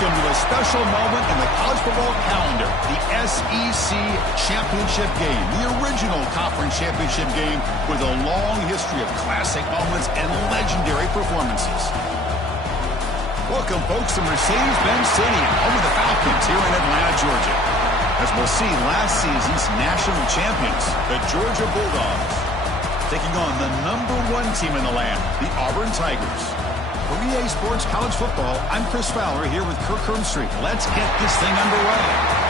Welcome to a special moment in the college football calendar, the SEC Championship Game, the original conference championship game with a long history of classic moments and legendary performances. Welcome, folks, to Mercedes-Benz Stadium, home of the Falcons here in Atlanta, Georgia. As we'll see, last season's national champions, the Georgia Bulldogs, taking on the #1 team in the land, the Auburn Tigers. For EA Sports College Football, I'm Chris Fowler here with Kirk Herbstreit. Let's get this thing underway.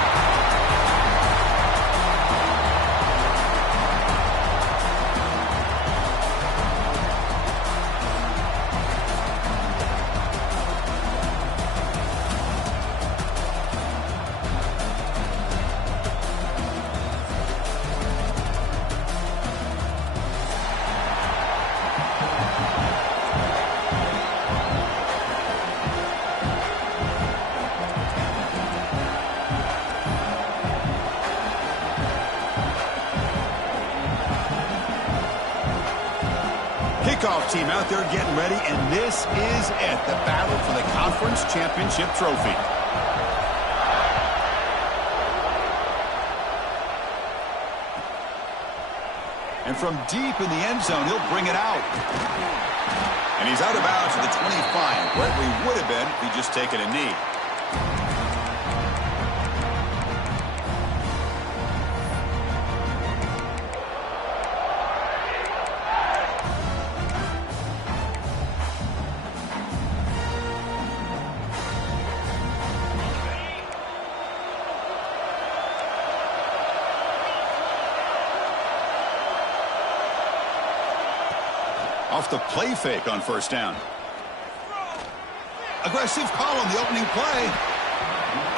Kickoff team out there getting ready, and this is it, the battle for the conference championship trophy. And from deep in the end zone, he'll bring it out. And he's out of bounds at the 25, where he would have been if he'd just taken a knee. Off the play fake on first down. Aggressive call on the opening play.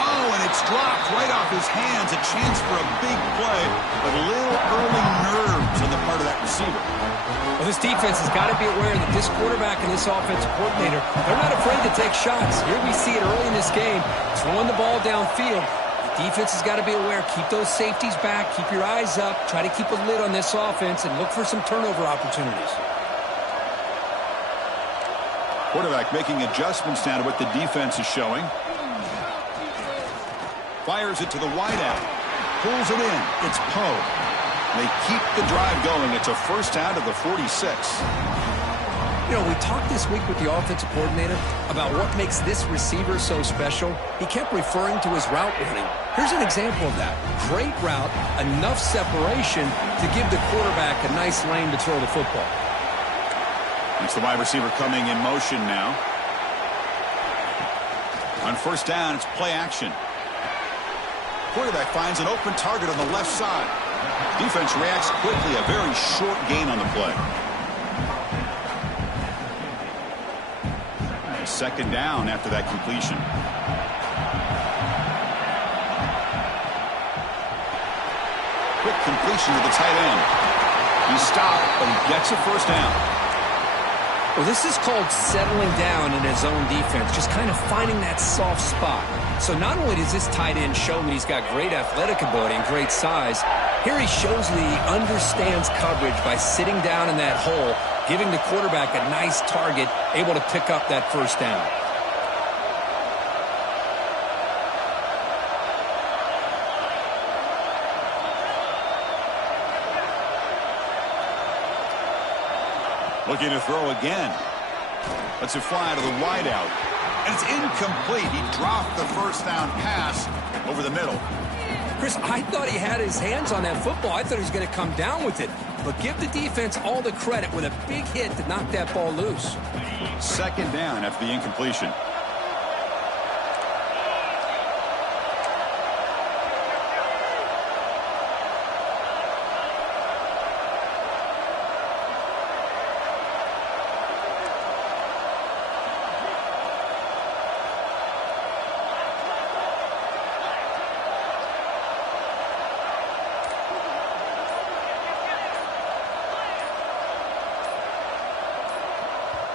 Oh, and it's dropped right off his hands. A chance for a big play, but a little early nerves on the part of that receiver. Well, this defense has got to be aware that this quarterback and this offensive coordinator, they're not afraid to take shots. Here we see it early in this game, throwing the ball downfield. The defense has got to be aware. Keep those safeties back. Keep your eyes up. Try to keep a lid on this offense and look for some turnover opportunities. Quarterback making adjustments now to what the defense is showing. Fires it to the wideout. Pulls it in. It's Poe. They keep the drive going. It's a first down to the 46. You know, we talked this week with the offensive coordinator about what makes this receiver so special. He kept referring to his route running. Here's an example of that. Great route, enough separation to give the quarterback a nice lane to throw the football. It's the wide receiver coming in motion now. On first down, it's play action. Quarterback finds an open target on the left side. Defense reacts quickly. A very short gain on the play. Second down after that completion. Quick completion to the tight end. He stopped, but he gets a first down. Well, this is called settling down in his own defense, just kind of finding that soft spot. So not only does this tight end show that he's got great athletic ability and great size, here he shows that he understands coverage by sitting down in that hole, giving the quarterback a nice target, able to pick up that first down. Looking to throw again. Lets it fly to the wideout. And it's incomplete. He dropped the first down pass over the middle. Chris, I thought he had his hands on that football. I thought he was going to come down with it. But give the defense all the credit with a big hit to knock that ball loose. Second down after the incompletion.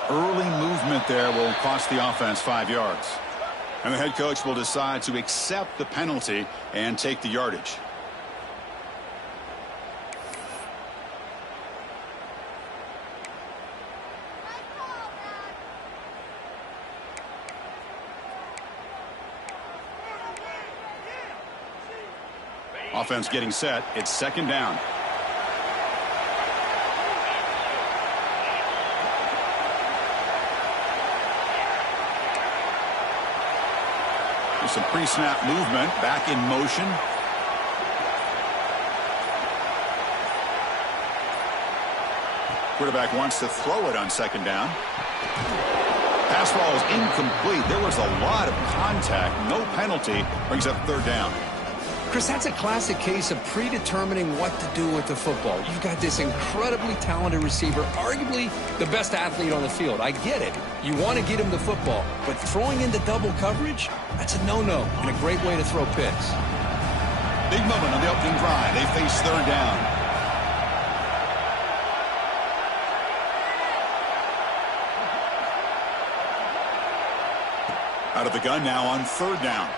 Early movement there will cost the offense 5 yards. And the head coach will decide to accept the penalty and take the yardage. Offense getting set. It's second down. There's some pre-snap movement. Back in motion. Quarterback wants to throw it on second down. Pass ball is incomplete. There was a lot of contact. No penalty. Brings up third down. Chris, that's a classic case of predetermining what to do with the football. You've got this incredibly talented receiver, arguably the best athlete on the field. I get it. You want to get him the football. But throwing into double coverage, that's a no-no and a great way to throw picks. Big moment on the opening drive. They face third down. Out of the gun now on third down.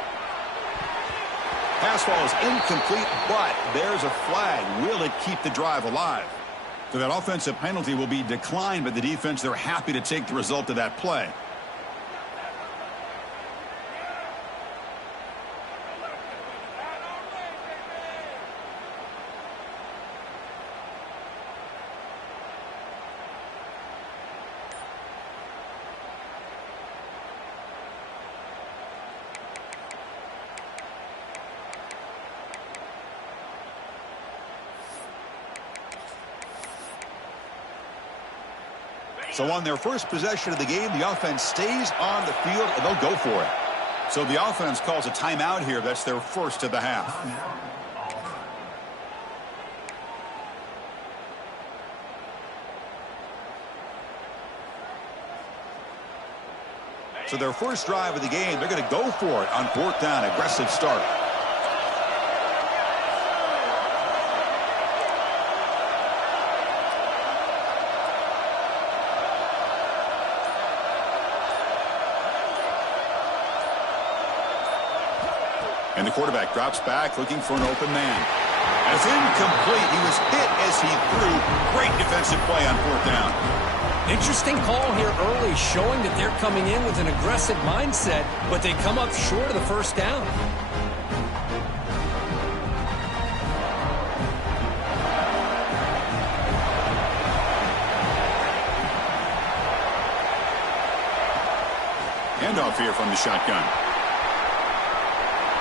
Pass ball is incomplete, but there's a flag. Will it keep the drive alive? So that offensive penalty will be declined by the defense. They're happy to take the result of that play. So on their first possession of the game, the offense stays on the field, and they'll go for it. So the offense calls a timeout here. That's their first of the half. So their first drive of the game, they're going to go for it on fourth down. Aggressive start. And the quarterback drops back, looking for an open man. And it's incomplete. He was hit as he threw. Great defensive play on fourth down. Interesting call here early, showing that they're coming in with an aggressive mindset, but they come up short of the first down. Handoff here from the shotgun.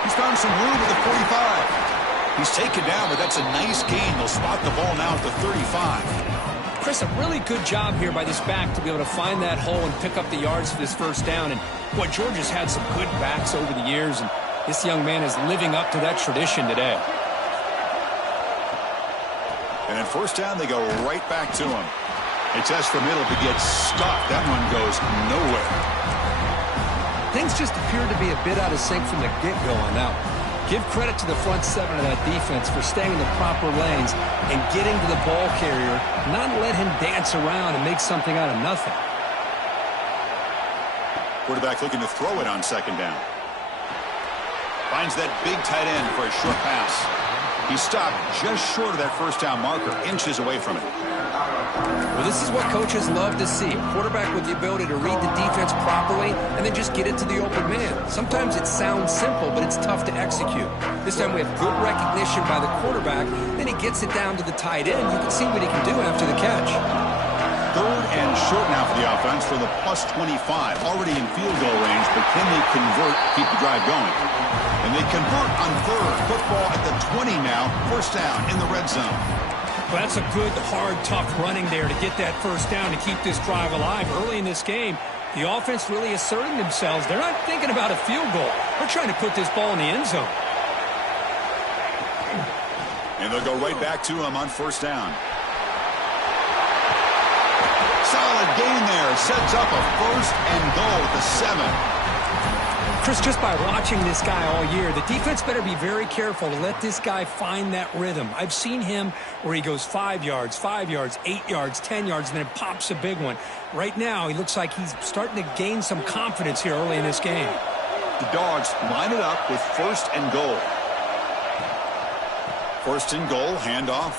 He's found some room at the 45. He's taken down, but that's a nice gain. They'll spot the ball now at the 35. Chris, a really good job here by this back to be able to find that hole and pick up the yards for this first down. And boy, Georgia's had some good backs over the years, and this young man is living up to that tradition today. And at first down, they go right back to him. They test the middle to get stuck. That one goes nowhere. Things just appeared to be a bit out of sync from the get-go on that one. Give credit to the front seven of that defense for staying in the proper lanes and getting to the ball carrier, not let him dance around and make something out of nothing. Quarterback looking to throw it on second down. Finds that big tight end for a short pass. He stopped just short of that first down marker, inches away from it. Well, this is what coaches love to see. A quarterback with the ability to read the defense properly and then just get it to the open man. Sometimes it sounds simple, but it's tough to execute. This time we have good recognition by the quarterback. Then he gets it down to the tight end. You can see what he can do after the catch. Third and short now for the offense for the plus 25. Already in field goal range, but can they convert, keep the drive going? And they convert on third. Football at the 20 now. First down in the red zone. Well, that's a good, hard, tough running there to get that first down to keep this drive alive. Early in this game, the offense really asserting themselves. They're not thinking about a field goal. They're trying to put this ball in the end zone. And they'll go right back to him on first down. Solid gain there. Sets up a first and goal at the 7. Chris, just by watching this guy all year, the defense better be very careful to let this guy find that rhythm. I've seen him where he goes 5 yards, 8 yards, 10 yards, and then it pops a big one. Right now, he looks like he's starting to gain some confidence here early in this game. The Dogs line it up with first and goal. First and goal, handoff.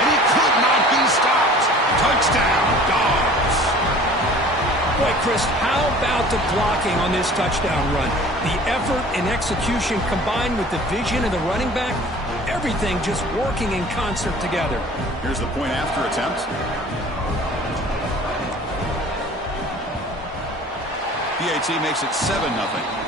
And he could not be stopped. Touchdown, Dogs. Boy, Chris, how about the blocking on this touchdown run? The effort and execution combined with the vision of the running back, everything just working in concert together. Here's the point after attempt. PAT makes it 7-0.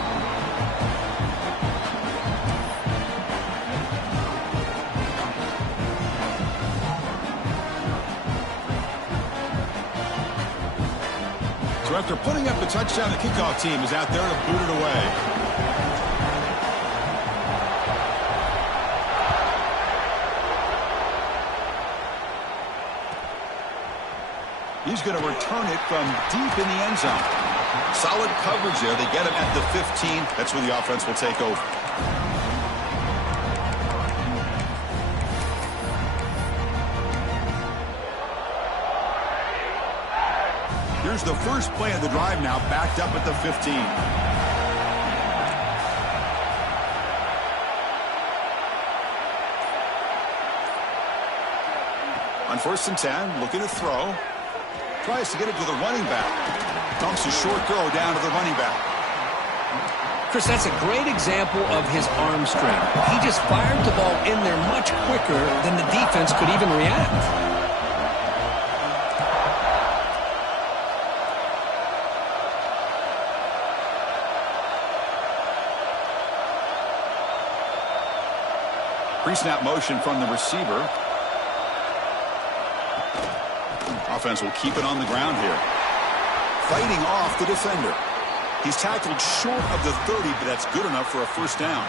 So after putting up the touchdown, the kickoff team is out there to boot it away. He's going to return it from deep in the end zone. Solid coverage there. They get him at the 15. That's where the offense will take over. Here's the first play of the drive now, backed up at the 15. On 1st and 10, looking to throw. Tries to get it to the running back. Dumps a short throw down to the running back. Chris, that's a great example of his arm strength. He just fired the ball in there much quicker than the defense could even react. Pre-snap motion from the receiver. Offense will keep it on the ground here. Fighting off the defender. He's tackled short of the 30, but that's good enough for a first down.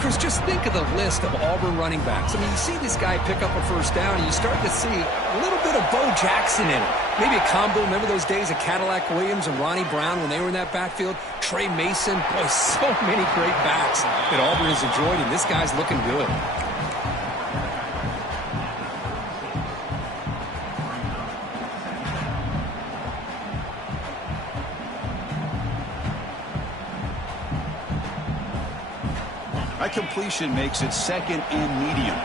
Chris, just think of the list of Auburn running backs. I mean, you see this guy pick up a first down, and you start to see a little bit of Bo Jackson in it. Maybe a combo. Remember those days of Cadillac Williams and Ronnie Brown when they were in that backfield? Trey Mason. Boy, so many great backs that Auburn has enjoyed, and this guy's looking good. That completion makes it 2nd and medium.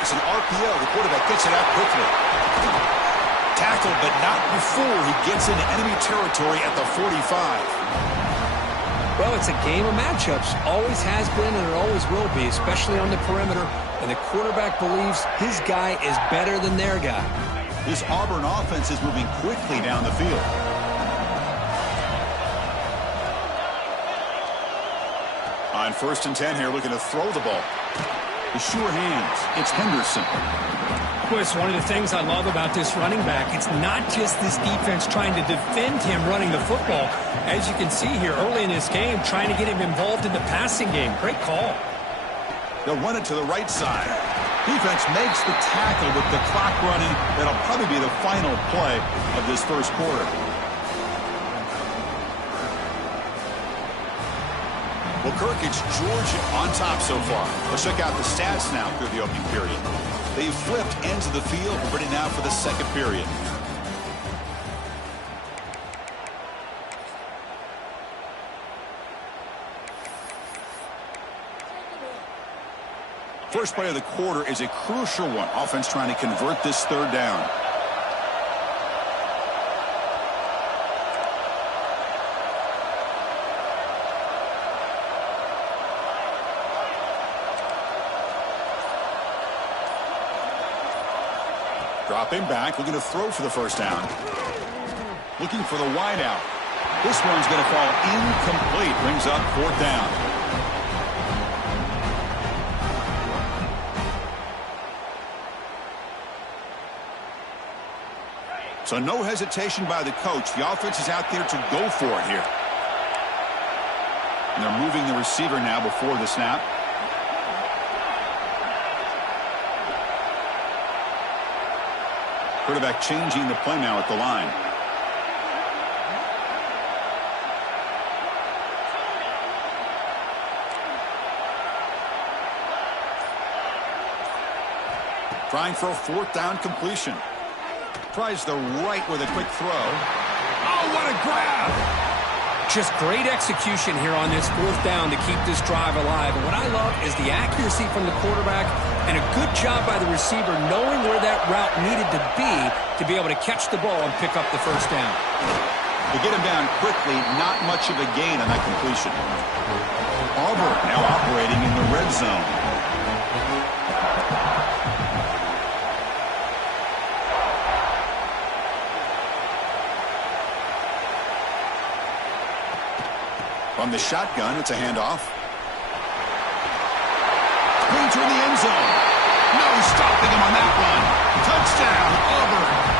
It's an RPO. The quarterback gets it out quickly. Tackled, but not before he gets into enemy territory at the 45. Well, it's a game of matchups. Always has been, and it always will be, especially on the perimeter. And the quarterback believes his guy is better than their guy. This Auburn offense is moving quickly down the field. On 1st and 10 here, looking to throw the ball. The sure hands. It's Henderson. Chris, one of the things I love about this running back, it's not just this defense trying to defend him running the football. As you can see here early in this game, trying to get him involved in the passing game. Great call. They'll run it to the right side. Defense makes the tackle with the clock running. That'll probably be the final play of this first quarter. Well, Kirk, it's Georgia on top so far. Let's check out the stats now through the opening period. They've flipped ends of the field. We're ready now for the second period. First play of the quarter is a crucial one. Offense trying to convert this 3rd down. Dropping back, looking to throw for the first down. Looking for the wide out. This one's going to fall incomplete. Brings up 4th down. So no hesitation by the coach. The offense is out there to go for it here. And they're moving the receiver now before the snap. Quarterback changing the play now at the line. Trying for a 4th down completion. Tries the right with a quick throw. Oh, what a grab! Just great execution here on this fourth down to keep this drive alive. And what I love is the accuracy from the quarterback and a good job by the receiver knowing where that route needed to be able to catch the ball and pick up the first down. To get him down quickly, not much of a gain on that completion. Auburn now operating in the red zone. From the shotgun, it's a handoff. Clean toward the end zone. No stopping him on that one. Touchdown, Auburn.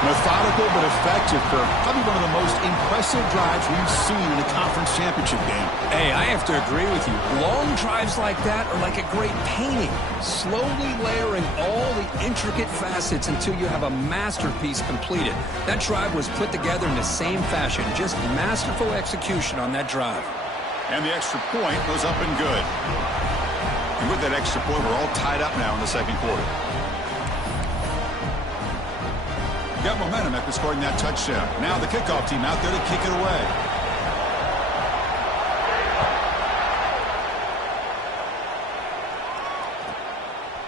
Methodical but effective, Kirk. Probably one of the most impressive drives we've seen in a conference championship game. Hey, I have to agree with you. Long drives like that are like a great painting. Slowly layering all the intricate facets until you have a masterpiece completed. That drive was put together in the same fashion. Just masterful execution on that drive. And the extra point goes up and good. And with that extra point, we're all tied up now in the second quarter. Got momentum after scoring that touchdown. Now the kickoff team out there to kick it away.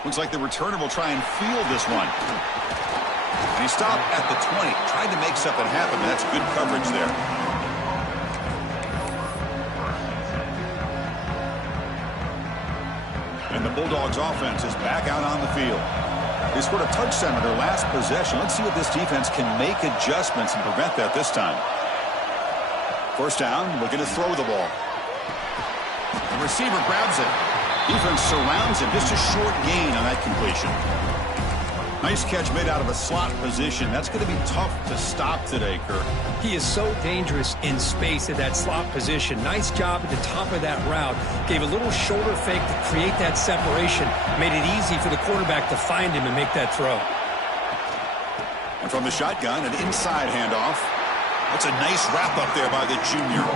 Looks like the returner will try and field this one. And he stopped at the 20. Tried to make something happen, but that's good coverage there. And the Bulldogs offense is back out on the field. They scored a touchdown on their last possession. Let's see if this defense can make adjustments and prevent that this time. First down, looking to throw the ball. The receiver grabs it. Defense surrounds him. Just a short gain on that completion. Nice catch made out of a slot position. That's going to be tough to stop today, Kirk. He is so dangerous in space at that slot position. Nice job at the top of that route. Gave a little shoulder fake to create that separation. Made it easy for the quarterback to find him and make that throw. And from the shotgun, an inside handoff. That's a nice wrap up there by the junior.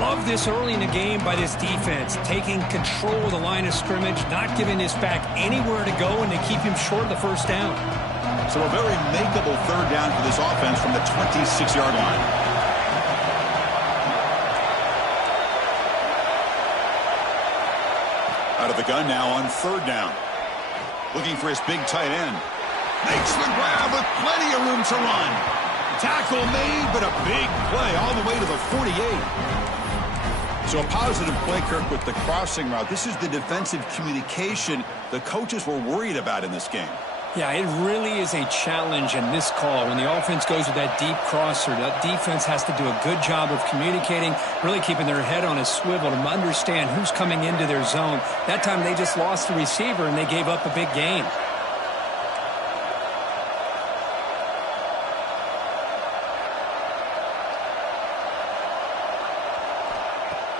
Love this early in the game by this defense, taking control of the line of scrimmage, not giving this back anywhere to go, and to keep him short of the first down. So a very makeable third down for this offense from the 26-yard line. Out of the gun now on third down. Looking for his big tight end. Makes the grab with plenty of room to run. Tackle made, but a big play all the way to the 48. So a positive play, Kirk, with the crossing route. This is the defensive communication the coaches were worried about in this game. Yeah, it really is a challenge in this call. When the offense goes with that deep crosser, that defense has to do a good job of communicating, really keeping their head on a swivel to understand who's coming into their zone. That time they just lost the receiver and they gave up a big gain.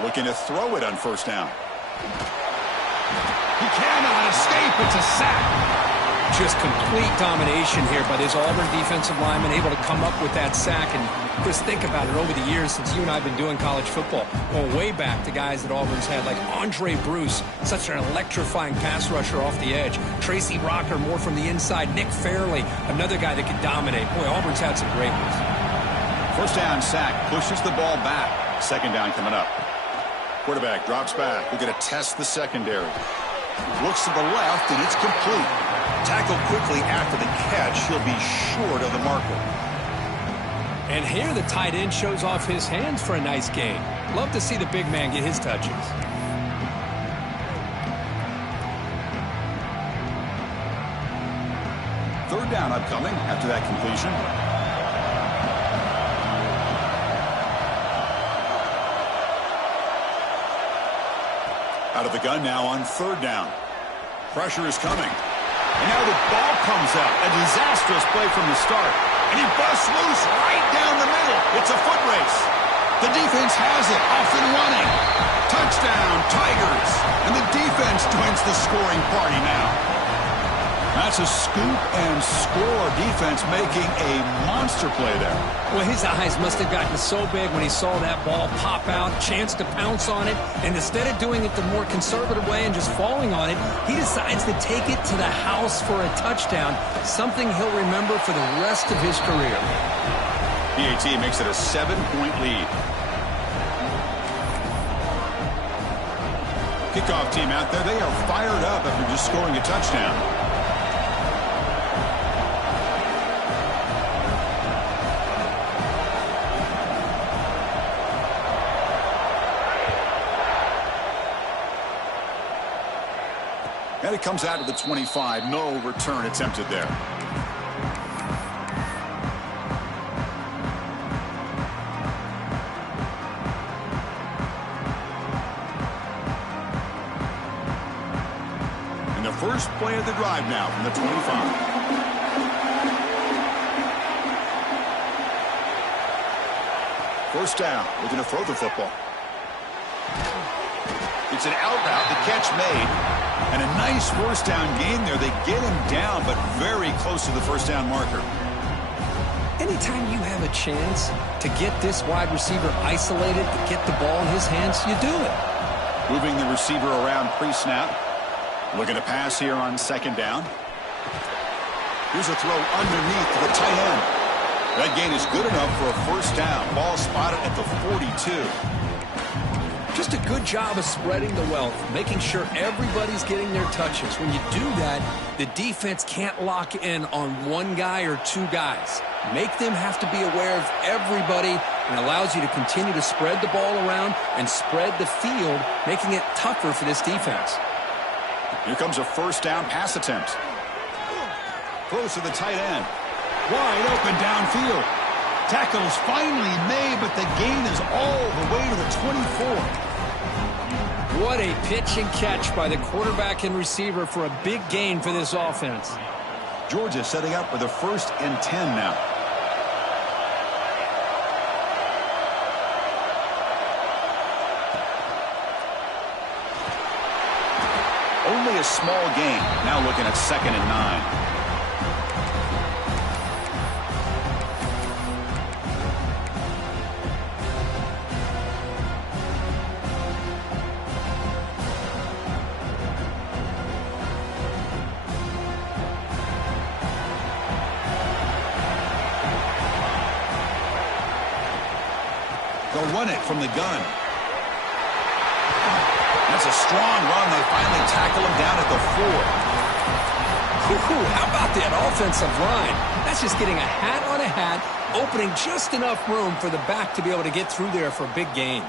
Looking to throw it on first down. He cannot escape. It's a sack. Just complete domination here by this Auburn defensive lineman, able to come up with that sack. And Chris, think about it, over the years since you and I have been doing college football, going way back to guys that Auburn's had, like Andre Bruce, such an electrifying pass rusher off the edge. Tracy Rocker, more from the inside. Nick Fairley, another guy that could dominate. Boy, Auburn's had some great ones. First down sack, pushes the ball back. Second down coming up. Quarterback drops back. We're going to test the secondary. Looks to the left, and it's complete. Tackled quickly after the catch. He'll be short of the marker. And here the tight end shows off his hands for a nice gain. Love to see the big man get his touches. Third down upcoming after that completion. Out of the gun now on third down. Pressure is coming. And now the ball comes out. A disastrous play from the start. And he busts loose right down the middle. It's a foot race. The defense has it. Off and running. Touchdown, Tigers. And the defense joins the scoring party now. That's a scoop and score. Defense making a monster play there. Well, his eyes must have gotten so big when he saw that ball pop out, chance to pounce on it, and instead of doing it the more conservative way and just falling on it, he decides to take it to the house for a touchdown, something he'll remember for the rest of his career. PAT makes it a 7-point lead. Kickoff team out there, they are fired up after just scoring a touchdown. And it comes out to the 25. No return attempted there. And the first play of the drive now from the 25. First down, looking to throw the football. It's an out route, the catch made. And a nice first down gain there. They get him down, but very close to the first down marker. Anytime you have a chance to get this wide receiver isolated, to get the ball in his hands, you do it. Moving the receiver around pre-snap. Looking to pass here on second down. Here's a throw underneath to the tight end. That gain is good enough for a first down. Ball spotted at the 42. Just a good job of spreading the wealth, making sure everybody's getting their touches. When you do that, the defense can't lock in on one guy or two guys. Make them have to be aware of everybody, and allows you to continue to spread the ball around and spread the field, making it tougher for this defense. Here comes a first down pass attempt. Close to the tight end. Wide open downfield. Tackle's finally made, but the gain is all the way to the 24. What a pitch and catch by the quarterback and receiver for a big gain for this offense. Georgia setting up for the 1st and 10 now. Only a small gain. Now looking at 2nd and 9. They'll run it from the gun. That's a strong run. They finally tackle him down at the 4. How about that offensive line? That's just getting a hat on a hat, opening just enough room for the back to be able to get through there for a big gain.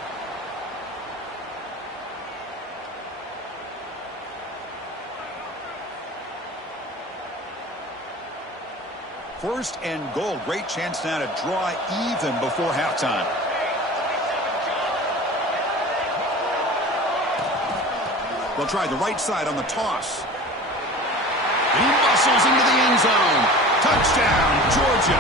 First and goal. Great chance now to draw even before halftime. They'll try the right side on the toss. He muscles into the end zone. Touchdown, Georgia.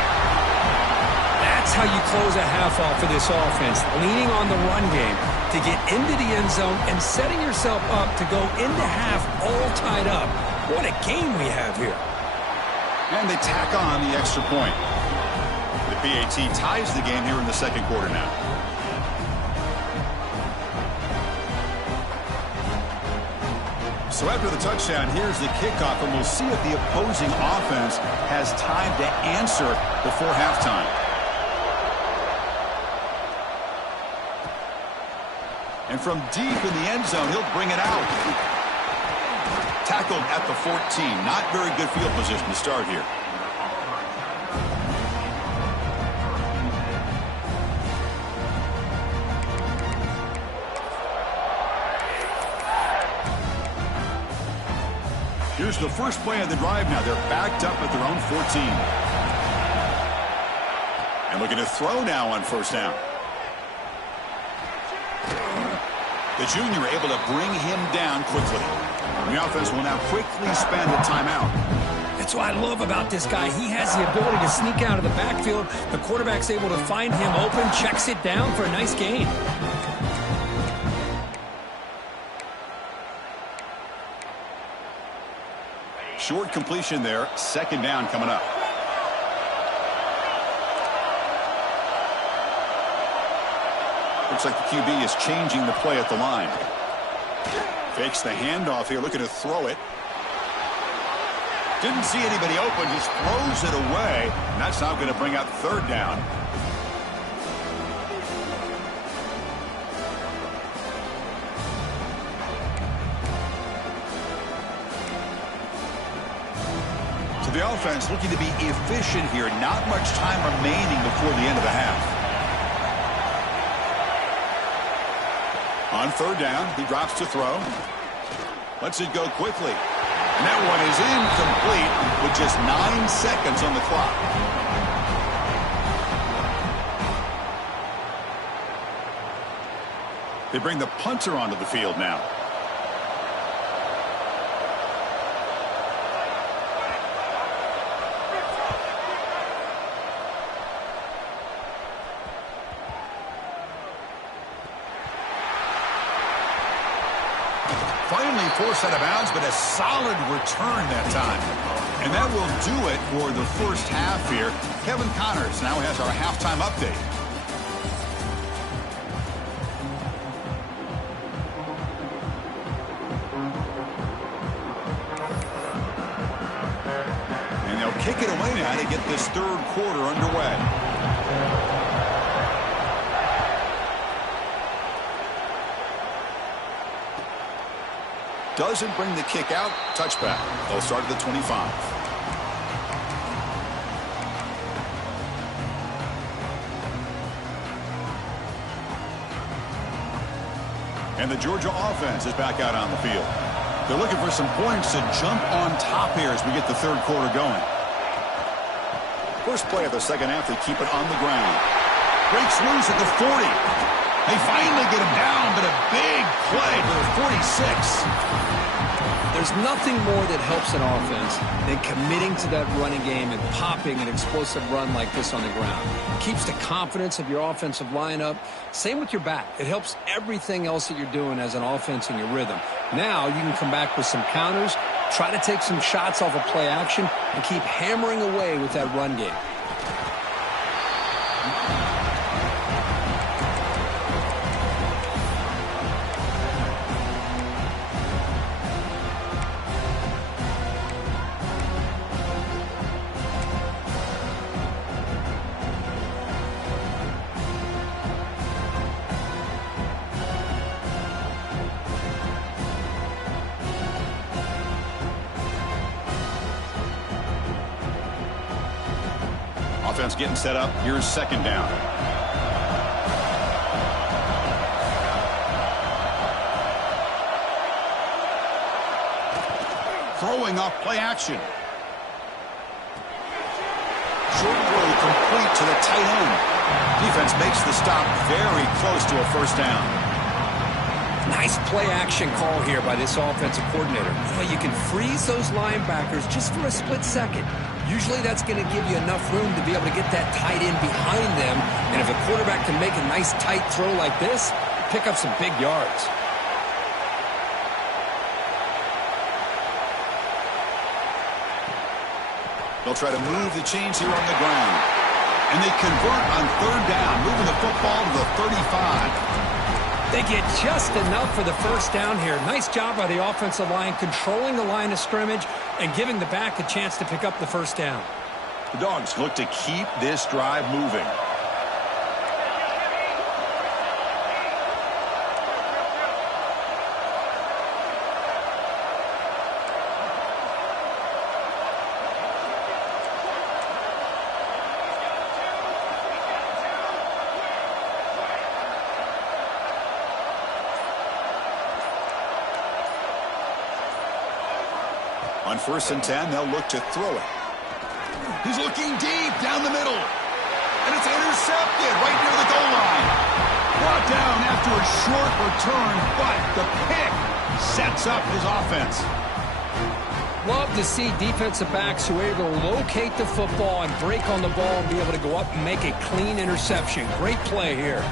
That's how you close a half off for this offense, leaning on the run game to get into the end zone and setting yourself up to go into half all tied up. What a game we have here. And they tack on the extra point. The PAT ties the game here in the second quarter now. So after the touchdown, here's the kickoff, and we'll see if the opposing offense has time to answer before halftime. And from deep in the end zone, he'll bring it out. Tackled at the 14. Not very good field position to start here. Here's the first play of the drive now. They're backed up at their own 14. And looking to throw now on first down. The junior able to bring him down quickly. The offense will now quickly spend a timeout. That's what I love about this guy. He has the ability to sneak out of the backfield. The quarterback's able to find him open, checks it down for a nice gain. Short completion there. Second down coming up. Looks like the QB is changing the play at the line. Fakes the handoff here, looking to throw it. Didn't see anybody open, just throws it away. And that's now going to bring out third down. The offense looking to be efficient here. Not much time remaining before the end of the half. On third down, he drops to throw. Lets it go quickly. And that one is incomplete with just 9 seconds on the clock. They bring the punter onto the field now. Finally forced out of bounds, but a solid return that time. And that will do it for the first half here. Kevin Connors now has our halftime update. And they'll kick it away now to get this third quarter underway. Doesn't bring the kick out. Touchback. They'll start at the 25. And the Georgia offense is back out on the field. They're looking for some points to jump on top here as we get the third quarter going. First play of the second half, they keep it on the ground. Breaks loose at the 40. They finally get him down, but a big play to the 46. There's nothing more that helps an offense than committing to that running game and popping an explosive run like this on the ground. It keeps the confidence of your offensive lineup. Same with your back. It helps everything else that you're doing as an offense in your rhythm. Now you can come back with some counters, try to take some shots off of play action, and keep hammering away with that run game. Offense getting set up. Here's second down. Throwing off play action. Short throw complete to the tight end. Defense makes the stop very close to a first down. Nice play action call here by this offensive coordinator. You can freeze those linebackers just for a split second. Usually that's going to give you enough room to be able to get that tight end behind them. And if a quarterback can make a nice tight throw like this, pick up some big yards. They'll try to move the chains here on the ground. And they convert on third down, moving the football to the 35. They get just enough for the first down here. Nice job by the offensive line, controlling the line of scrimmage and giving the back a chance to pick up the first down. The Dogs look to keep this drive moving. On 1st and 10, they'll look to throw it. He's looking deep down the middle. And it's intercepted right near the goal line. Brought down after a short return, but the pick sets up his offense. Love to see defensive backs who are able to locate the football and break on the ball and be able to go up and make a clean interception. Great play here.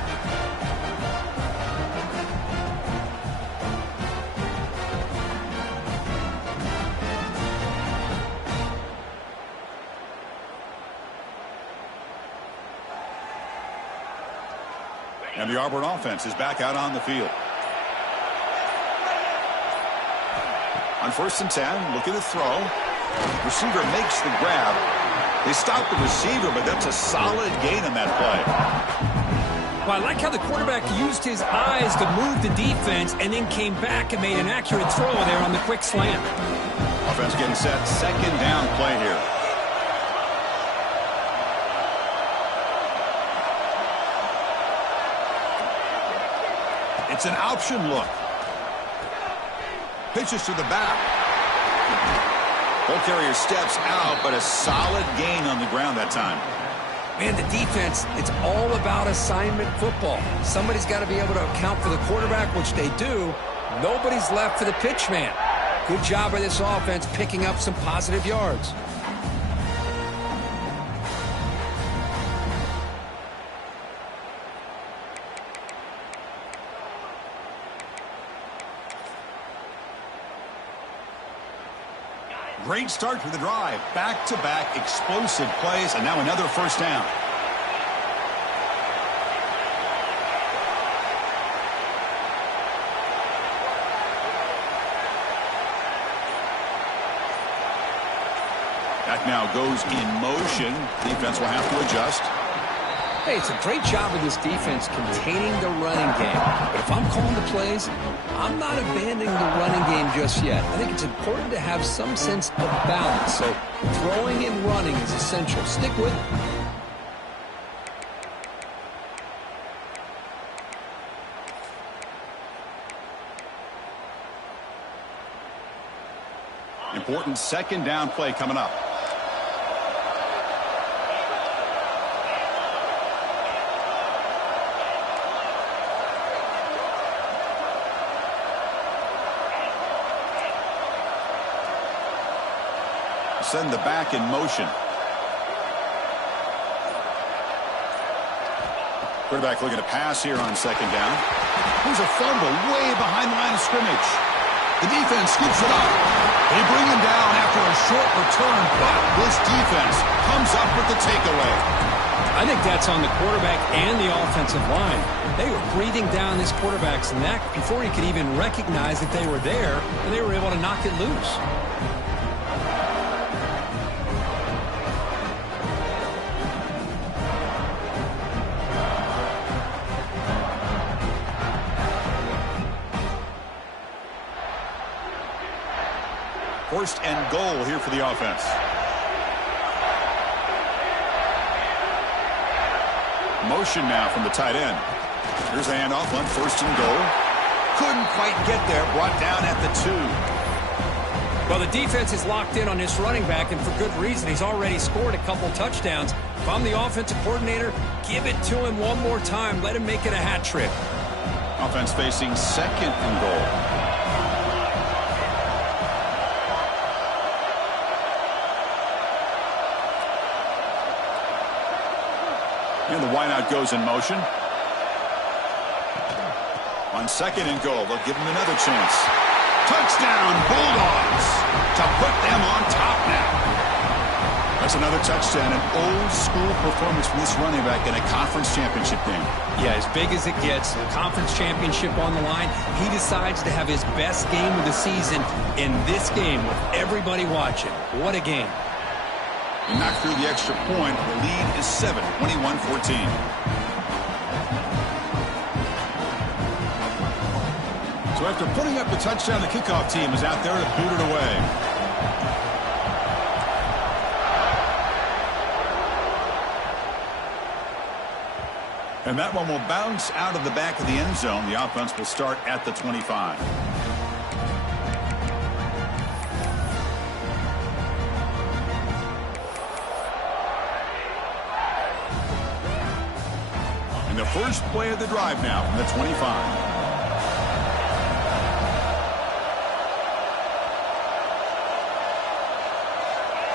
And the Auburn offense is back out on the field. On 1st and 10, look at the throw. Receiver makes the grab. They stop the receiver, but that's a solid gain on that play. Well, I like how the quarterback used his eyes to move the defense and then came back and made an accurate throw there on the quick slant. Offense getting set. Second down play here. It's an option look. Pitches to the back. Ball carrier steps out, but a solid gain on the ground that time. Man, the defense, it's all about assignment football. Somebody's got to be able to account for the quarterback, which they do. Nobody's left for the pitch man. Good job by this offense picking up some positive yards. Great start to the drive. Back-to-back explosive plays, and now another first down. That now goes in motion. Defense will have to adjust. Hey, it's a great job of this defense containing the running game. But if I'm calling the plays, I'm not abandoning the running game just yet. I think it's important to have some sense of balance. So throwing and running is essential. Stick with it. Important second down play coming up. Send the back in motion. Quarterback looking to pass here on second down. There's a fumble way behind the line of scrimmage. The defense scoops it up. They bring him down after a short return, but this defense comes up with the takeaway. I think that's on the quarterback and the offensive line. They were breathing down this quarterback's neck before he could even recognize that they were there, and they were able to knock it loose. First and goal here for the offense. Motion now from the tight end. Here's a handoff on first and goal. Couldn't quite get there. Brought down at the 2. Well, the defense is locked in on this running back, and for good reason. He's already scored a couple touchdowns. If I'm the offensive coordinator, give it to him one more time. Let him make it a hat trick. Offense facing second and goal. And the wideout goes in motion. On second and goal, they'll give him another chance. Touchdown, Bulldogs, to put them on top now. That's another touchdown, an old-school performance from this running back in a conference championship game. Yeah, as big as it gets, conference championship on the line. He decides to have his best game of the season in this game with everybody watching. What a game. And knocked through the extra point. The lead is 7, 21-14. So after putting up the touchdown, the kickoff team is out there to boot it away. And that one will bounce out of the back of the end zone. The offense will start at the 25. And the first play of the drive now from the 25.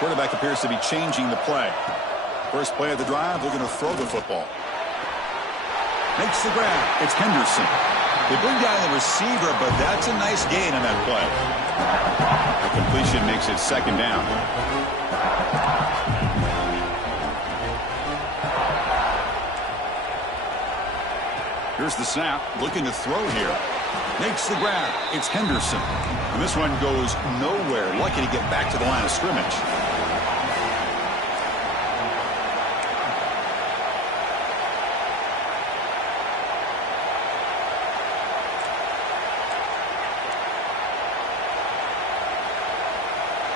Quarterback appears to be changing the play. First play of the drive, they're going to throw the football. Makes the grab. It's Henderson. They bring down the receiver, but that's a nice gain on that play. The completion makes it second down. Here's the snap, looking to throw here. Makes the grab. It's Henderson. And this one goes nowhere. Lucky to get back to the line of scrimmage.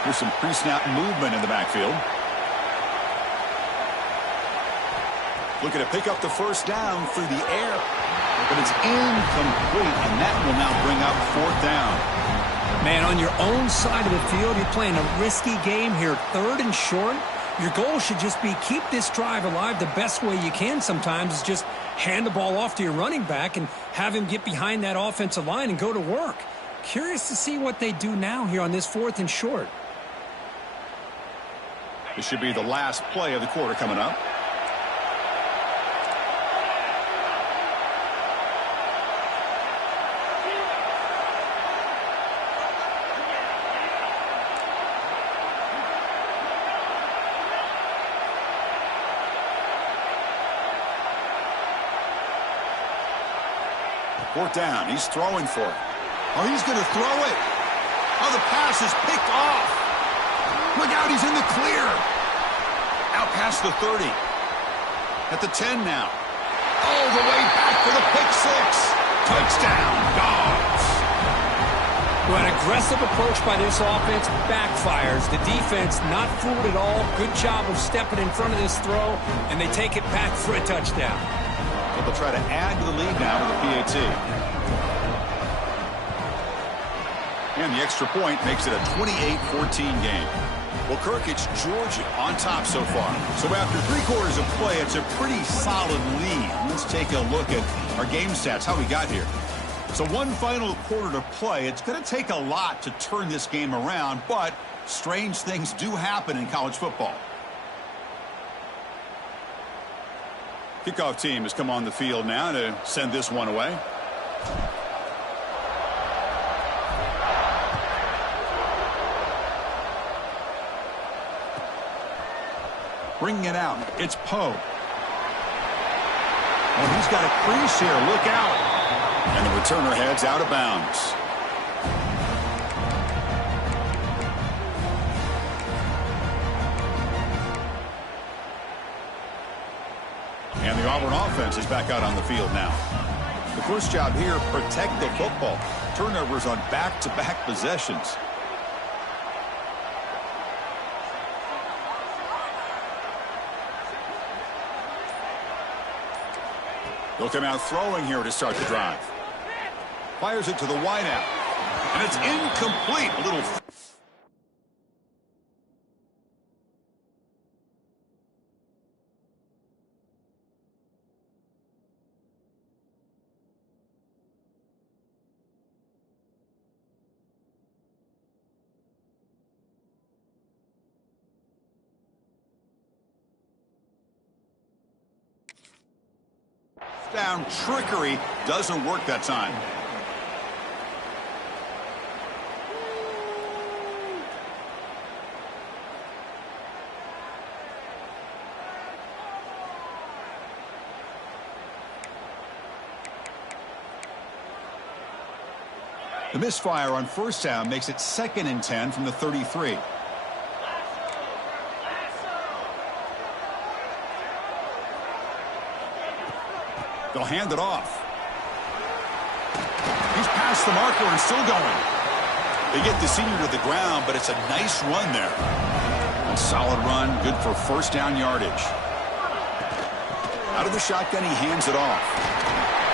Here's some pre-snap movement in the backfield. Looking to pick up the first down through the air. But it's incomplete, and that will now bring up fourth down. Man, on your own side of the field, you're playing a risky game here. 3rd and short. Your goal should just be keep this drive alive the best way you can sometimes is just hand the ball off to your running back and have him get behind that offensive line and go to work. Curious to see what they do now here on this 4th and short. This should be the last play of the quarter coming up. Fourth down. He's throwing for it. Oh, he's going to throw it. Oh, the pass is picked off. Look out, he's in the clear. Out past the 30. At the 10 now. All the way back for the pick six. Touchdown, Dogs. Well, an aggressive approach by this offense backfires. The defense not fooled at all. Good job of stepping in front of this throw, and they take it back for a touchdown. So they'll try to add to the lead now with the PAT. And the extra point makes it a 28-14 game. Well, Kirk, it's Georgia on top so far. So after 3 quarters of play, it's a pretty solid lead. Let's take a look at our game stats, how we got here. So one final quarter to play. It's going to take a lot to turn this game around, but strange things do happen in college football. Kickoff team has come on the field now to send this one away. Bringing it out. It's Poe. Oh, he's got a crease here. Look out. And the returner heads out of bounds. And the Auburn offense is back out on the field now. The first job here, protect the football. Turnovers on back-to-back possessions. They'll come out throwing here to start the drive. Fires it to the wideout. And it's incomplete. A little... down trickery doesn't work that time. The misfire on first down makes it 2nd and 10 from the 33. They'll hand it off. He's past the marker and still going. They get the senior to the ground, but it's a nice run there. A solid run, good for first down yardage. Out of the shotgun, he hands it off.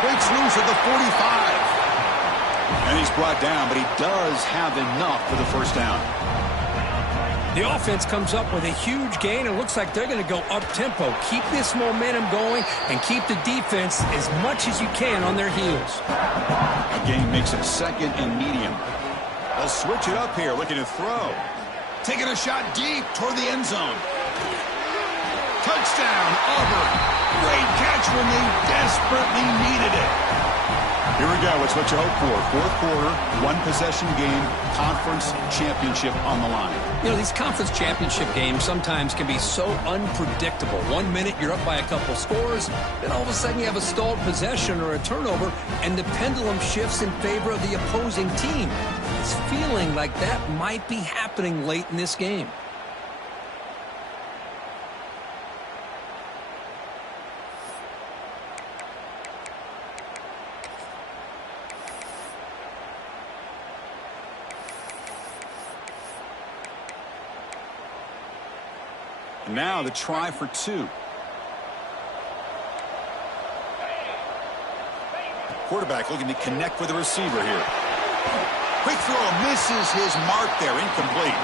Breaks loose at the 45. And he's brought down, but he does have enough for the first down. The offense comes up with a huge gain. It looks like they're going to go up-tempo. Keep this momentum going and keep the defense as much as you can on their heels. A gain makes it 2nd and medium. They'll switch it up here, looking to throw. Taking a shot deep toward the end zone. Touchdown, Auburn. Great catch when they desperately needed it. Here we go. It's what you hope for. 4th quarter, 1-possession game, conference championship on the line. You know, these conference championship games sometimes can be so unpredictable. 1 minute you're up by a couple scores, then all of a sudden you have a stalled possession or a turnover, and the pendulum shifts in favor of the opposing team. It's feeling like that might be happening late in this game. Now the try for 2. Quarterback looking to connect with the receiver here. Quick throw, misses his mark there, incomplete.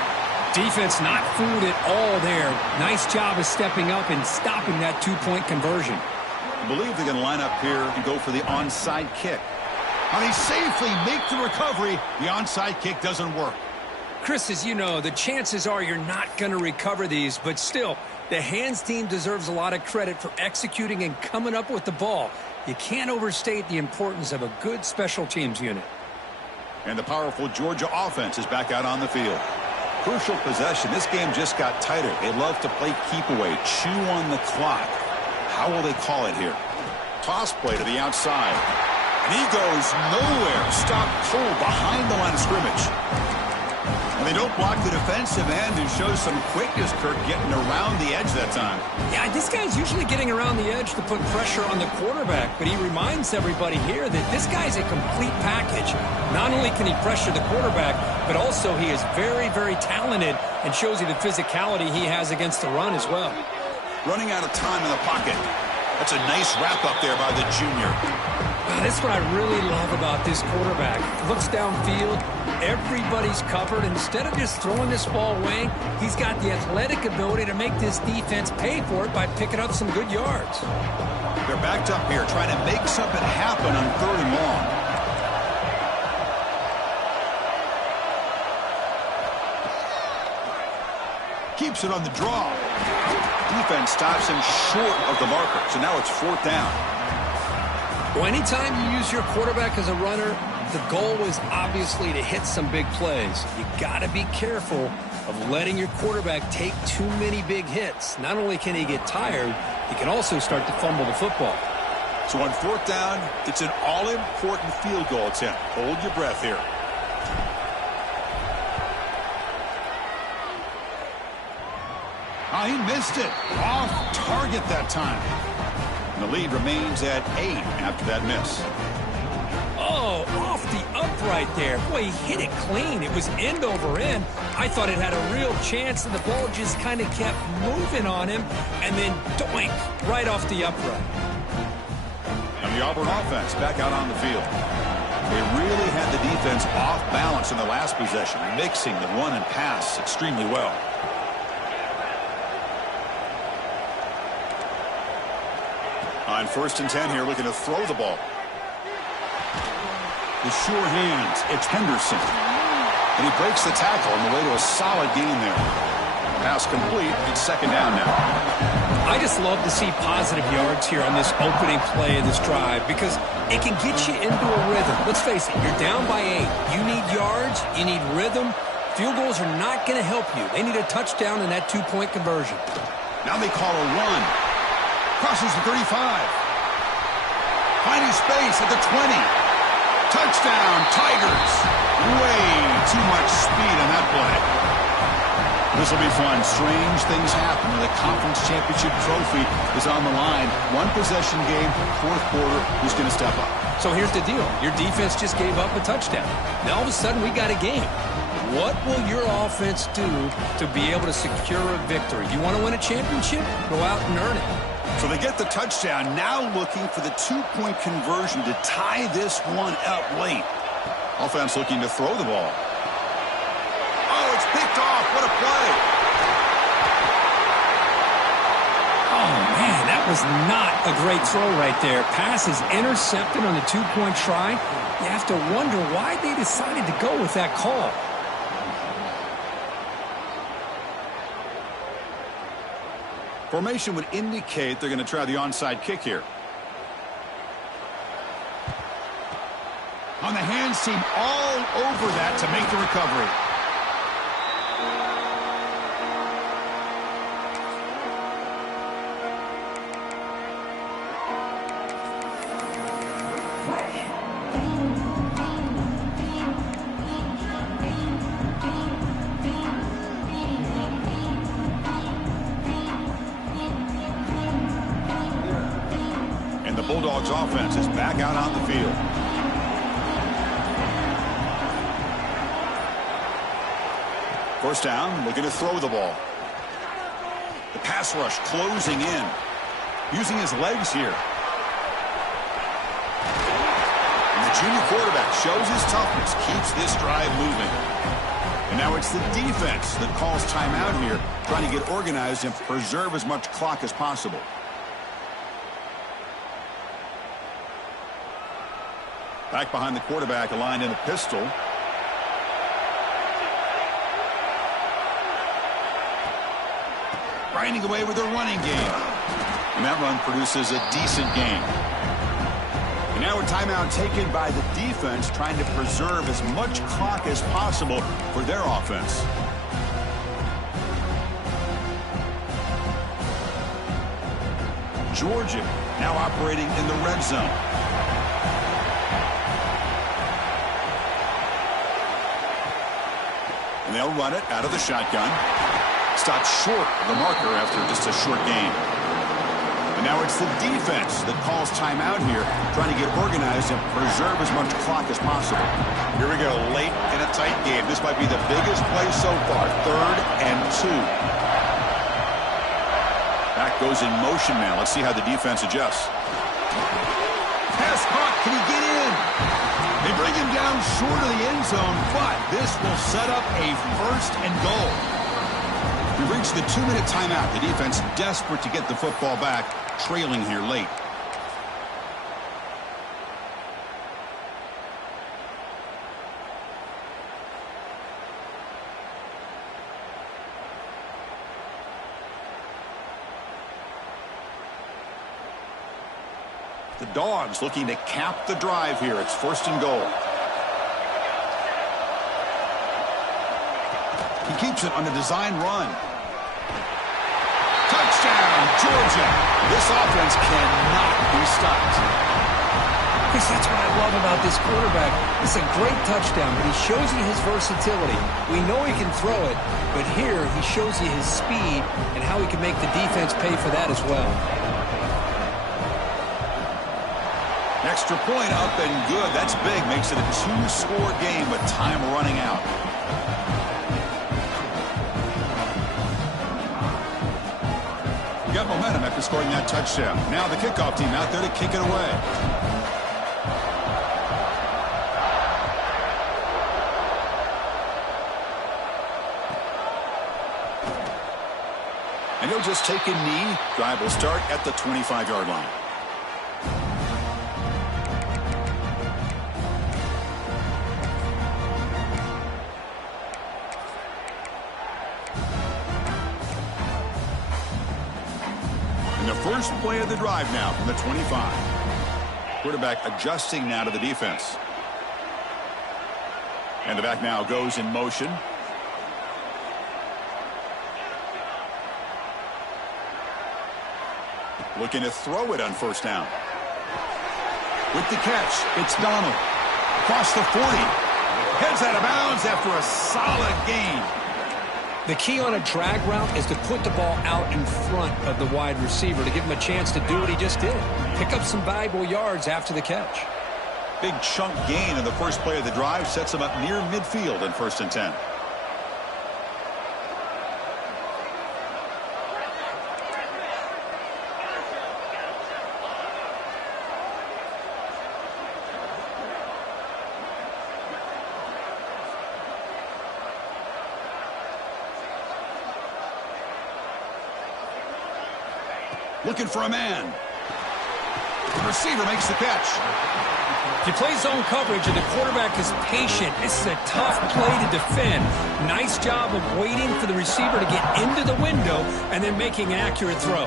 Defense not fooled at all there. Nice job of stepping up and stopping that 2-point conversion. I believe they're going to line up here and go for the onside kick. And they safely make the recovery. The onside kick doesn't work. Chris, as you know, the chances are you're not going to recover these, but still, the hands team deserves a lot of credit for executing and coming up with the ball. You can't overstate the importance of a good special teams unit. And the powerful Georgia offense is back out on the field. Crucial possession. This game just got tighter. They love to play keep away, chew on the clock. How will they call it here? Toss play to the outside. And he goes nowhere. Stop pull behind the line of scrimmage. And they don't block the defensive end and show some quickness, Kirk, getting around the edge that time. Yeah, this guy's usually getting around the edge to put pressure on the quarterback, but he reminds everybody here that this guy's a complete package. Not only can he pressure the quarterback, but also he is very, very talented and shows you the physicality he has against the run as well. Running out of time in the pocket. That's a nice wrap up there by the junior. That's what I really love about this quarterback. Looks downfield, everybody's covered. Instead of just throwing this ball away, he's got the athletic ability to make this defense pay for it by picking up some good yards. They're backed up here trying to make something happen on 3rd and long. Keeps it on the draw. Defense stops him short of the marker, so now it's 4th down. Well, anytime you use your quarterback as a runner, the goal is obviously to hit some big plays. You got to be careful of letting your quarterback take too many big hits. Not only can he get tired, he can also start to fumble the football. So on 4th down, it's an all-important field goal attempt. Hold your breath here. Oh, he missed it. Off target that time. And the lead remains at 8 after that miss. Oh, off the upright there. Boy, he hit it clean. It was end over end. I thought it had a real chance, and the ball just kind of kept moving on him, and then doink, right off the upright. And the Auburn offense back out on the field. They really had the defense off balance in the last possession, mixing the run and pass extremely well. On 1st and 10 here, looking to throw the ball. The sure hands, it's Henderson. And he breaks the tackle on the way to a solid gain there. Pass complete, it's 2nd down now. I just love to see positive yards here on this opening play of this drive because it can get you into a rhythm. Let's face it, you're down by 8. You need yards, you need rhythm. Field goals are not going to help you. They need a touchdown in that 2-point conversion. Now they call a run. Crosses the 35. Finding space at the 20. Touchdown, Tigers. Way too much speed on that play. This will be fun. Strange things happen when the conference championship trophy is on the line. 1 possession game, 4th quarter. Who's going to step up? So here's the deal. Your defense just gave up a touchdown. Now all of a sudden we got a game. What will your offense do to be able to secure a victory? You want to win a championship? Go out and earn it. So they get the touchdown, now looking for the 2-point conversion to tie this one up late. Offense looking to throw the ball. Oh, it's picked off. What a play. Oh, man, that was not a great throw right there. Pass is intercepted on the 2-point try. You have to wonder why they decided to go with that call. Formation would indicate they're going to try the onside kick here. On the hands team all over that to make the recovery. Bulldogs offense is back out on the field. First down, looking to throw the ball. The pass rush closing in. Using his legs here. And the junior quarterback shows his toughness, keeps this drive moving. And now it's the defense that calls timeout here, trying to get organized and preserve as much clock as possible. Back behind the quarterback, aligned in a pistol. Grinding away with a running game. And that run produces a decent gain. And now a timeout taken by the defense, trying to preserve as much clock as possible for their offense. Georgia now operating in the red zone. And they'll run it out of the shotgun. Stopped short of the marker after just a short gain. And now it's the defense that calls timeout here, trying to get organized and preserve as much clock as possible. Here we go, late in a tight game. This might be the biggest play so far. 3rd and 2. Back goes in motion now. Let's see how the defense adjusts. Pass caught. Can he get in? They bring him down short of the end zone, but this will set up a 1st and goal. We reached the 2-minute timeout. The defense desperate to get the football back, trailing here late. The Dogs looking to cap the drive here. It's 1st and goal. He keeps it on the design run. Touchdown, Georgia. This offense cannot be stopped. Chris, that's what I love about this quarterback. It's a great touchdown, but he shows you his versatility. We know he can throw it, but here he shows you his speed and how he can make the defense pay for that as well. Extra point up and good. That's big. Makes it a 2-score game with time running out. Got momentum after scoring that touchdown. Now the kickoff team out there to kick it away. And he'll just take a knee. Drive will start at the 25-yard line. First play of the drive now from the 25. Quarterback adjusting now to the defense. And the back now goes in motion. Looking to throw it on 1st down. With the catch, it's Donald. Across the 40. Heads out of bounds after a solid gain. The key on a drag route is to put the ball out in front of the wide receiver to give him a chance to do what he just did. Pick up some valuable yards after the catch. Big chunk gain in the first play of the drive sets him up near midfield in 1st and 10. Looking for a man. The receiver makes the catch. If you play zone coverage and the quarterback is patient, this is a tough play to defend. Nice job of waiting for the receiver to get into the window and then making an accurate throw.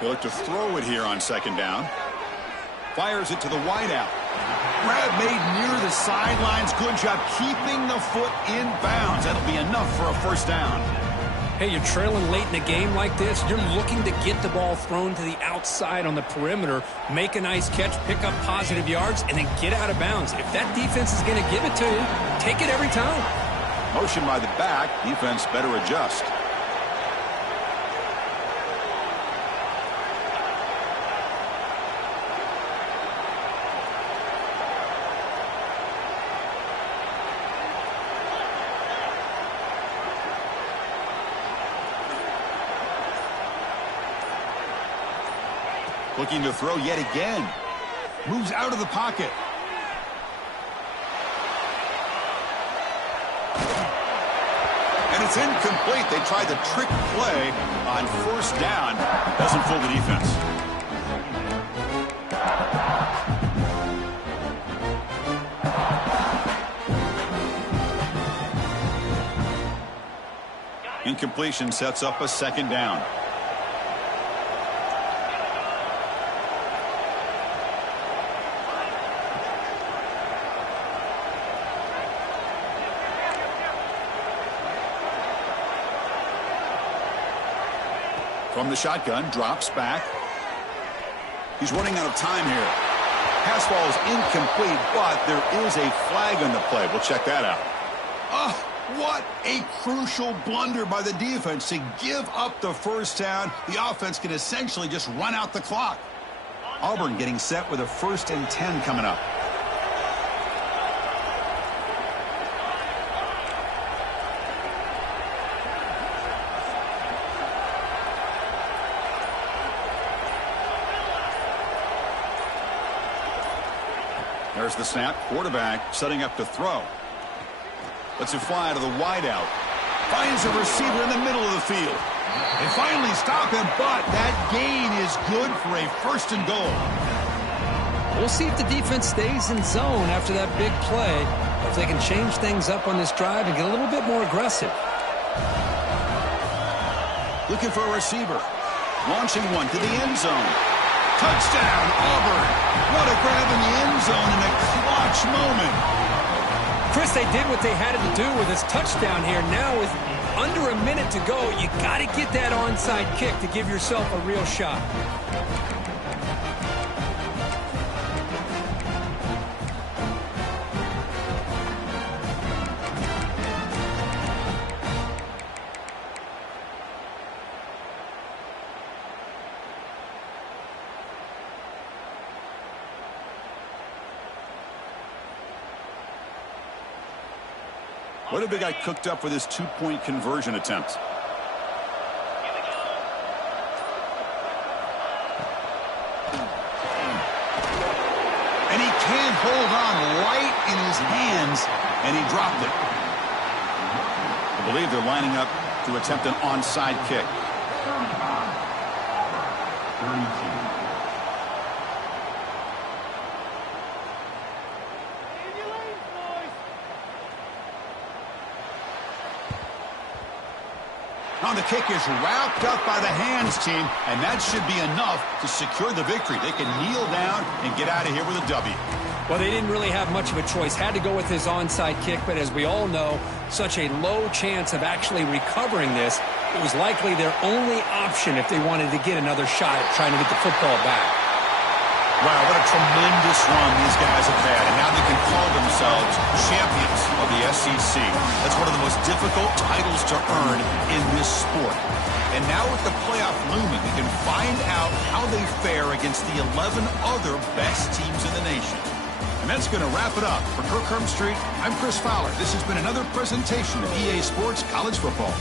He'll look to throw it here on 2nd down. Fires it to the wideout. Grab made near the sidelines. Good job keeping the foot in bounds. That'll be enough for a 1st down. Hey, you're trailing late in a game like this. You're looking to get the ball thrown to the outside on the perimeter, make a nice catch, pick up positive yards, and then get out of bounds. If that defense is going to give it to you, take it every time. Motion by the back. Defense better adjust. Looking to throw yet again. Moves out of the pocket. And it's incomplete. They tried the trick play on first down. Doesn't fool the defense. Incompletion sets up a second down. From the shotgun, drops back. He's running out of time here. Pass ball is incomplete, but there is a flag on the play. We'll check that out. Oh, what a crucial blunder by the defense to give up the first down. The offense can essentially just run out the clock. Auburn getting set with a 1st and 10 coming up. There's the snap. Quarterback setting up to throw. Lets it fly to the wideout. Finds a receiver in the middle of the field. They finally stop him, but that gain is good for a 1st and goal. We'll see if the defense stays in zone after that big play. If they can change things up on this drive and get a little bit more aggressive. Looking for a receiver. Launching one to the end zone. Touchdown, Auburn. What a grab in the end zone in a clutch moment. Chris, they did what they had to do with this touchdown here. Now with under a minute to go, you got to get that onside kick to give yourself a real shot. What a big guy cooked up for this 2-point conversion attempt. And he can't hold on right in his hands, and he dropped it. I believe they're lining up to attempt an onside kick. Now the kick is wrapped up by the hands team, and that should be enough to secure the victory. They can kneel down and get out of here with a W. Well, they didn't really have much of a choice. Had to go with his onside kick, but as we all know, such a low chance of actually recovering this. It was likely their only option if they wanted to get another shot at trying to get the football back. Wow, what a tremendous run these guys have had, and now they can call themselves champions of the SEC. That's one of the most difficult titles to earn in this sport. And now with the playoff looming, we can find out how they fare against the 11 other best teams in the nation. And that's going to wrap it up. For Kirk Street, I'm Chris Fowler. This has been another presentation of EA Sports College Football.